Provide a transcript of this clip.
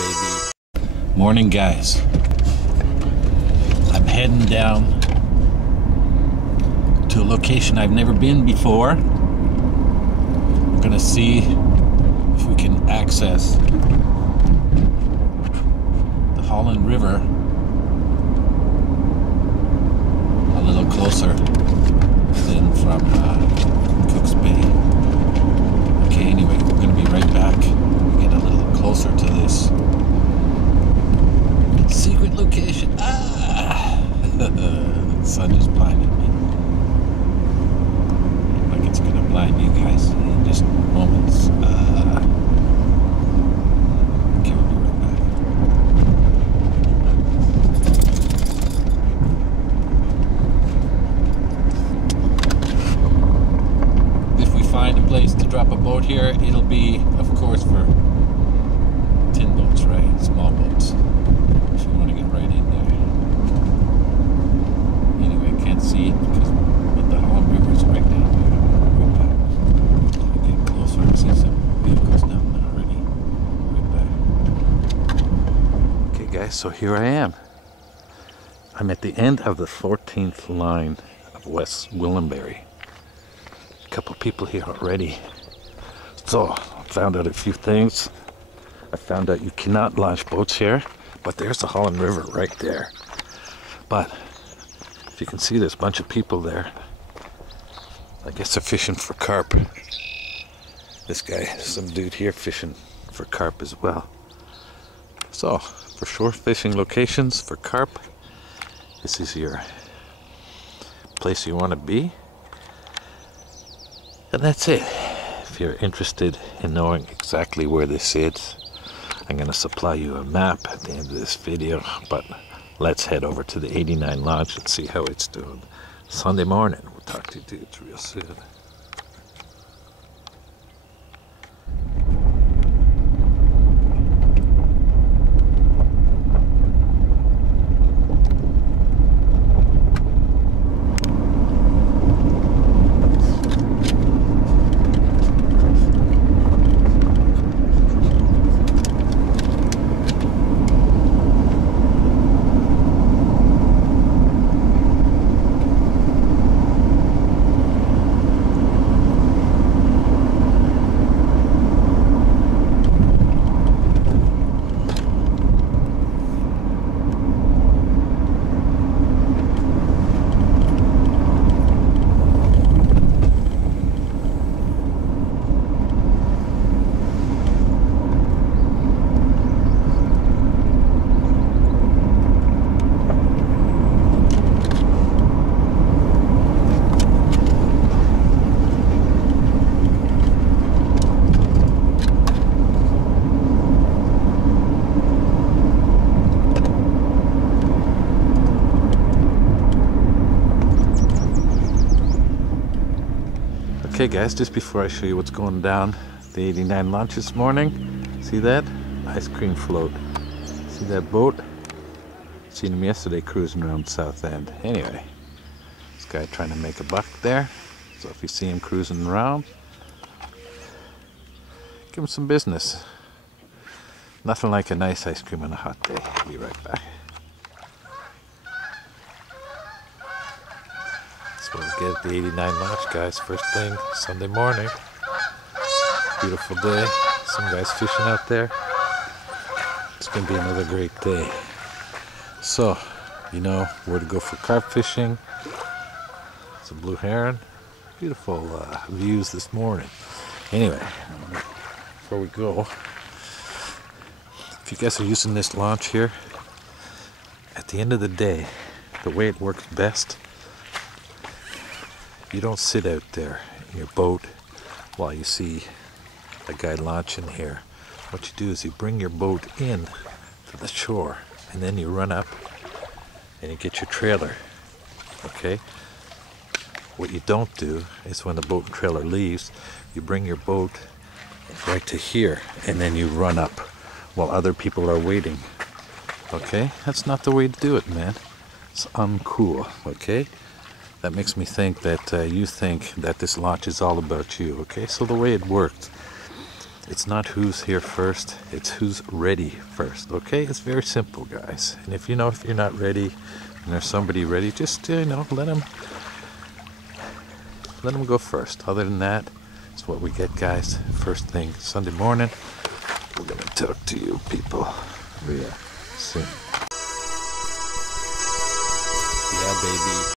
baby. Morning, guys. I'm heading down to a location I've never been before. We're gonna see if we can access the Holland River a little closer than from Cook's Bay. Okay, anyway, we're gonna be right back. Get a little closer to this secret location. The sun just blinded me. Like it's gonna blind you guys in just moments. Okay, we'll be right back. If we find a place to drop a boat here, it'll be, of course, for tin boats, right? Small boats. If you want to get right in there. Anyway, I can't see it but the Holland River is right down there. Right back. Get closer and see some vehicles down there already. Right back. Okay, guys, so here I am. I'm at the end of the 14th line of West Willenbury. A couple people here already. So, I found out a few things. I found out you cannot launch boats here, but there's the Holland River right there. But if you can see, there's a bunch of people there. I guess they're fishing for carp. This guy, some dude here fishing for carp as well. So, for shore fishing locations for carp, this is your place you want to be. And that's it. If you're interested in knowing exactly where this is, I'm going to supply you a map at the end of this video, but let's head over to the 89 Lodge and see how it's doing Sunday morning. We'll talk to you dudes real soon. Okay guys, just before I show you what's going down the 89 launch this morning, see that? Ice cream float. See that boat? Seen him yesterday cruising around South End. Anyway, this guy trying to make a buck there. So if you see him cruising around, give him some business. Nothing like a nice ice cream on a hot day. I'll be right back. That's what we get at the 89 launch, guys. First thing, Sunday morning. Beautiful day. Some guys fishing out there. It's going to be another great day. So, you know where to go for carp fishing. It's a blue heron. Beautiful views this morning. Anyway, before we go, if you guys are using this launch here, at the end of the day, the way it works best, you don't sit out there in your boat while you see a guy launching here. What you do is you bring your boat in to the shore, and then you run up and you get your trailer. Okay? What you don't do is when the boat and trailer leaves, you bring your boat right to here, and then you run up while other people are waiting. Okay? That's not the way to do it, man. It's uncool. Okay? That makes me think that you think that this launch is all about you. Okay? So the way it worked It's not who's here first, it's who's ready first, okay? It's very simple, guys. And if you know if you're not ready and there's somebody ready, just, let them go first. Other than that, it's what we get, guys. First thing Sunday morning, we're gonna talk to you people real soon. Yeah, baby.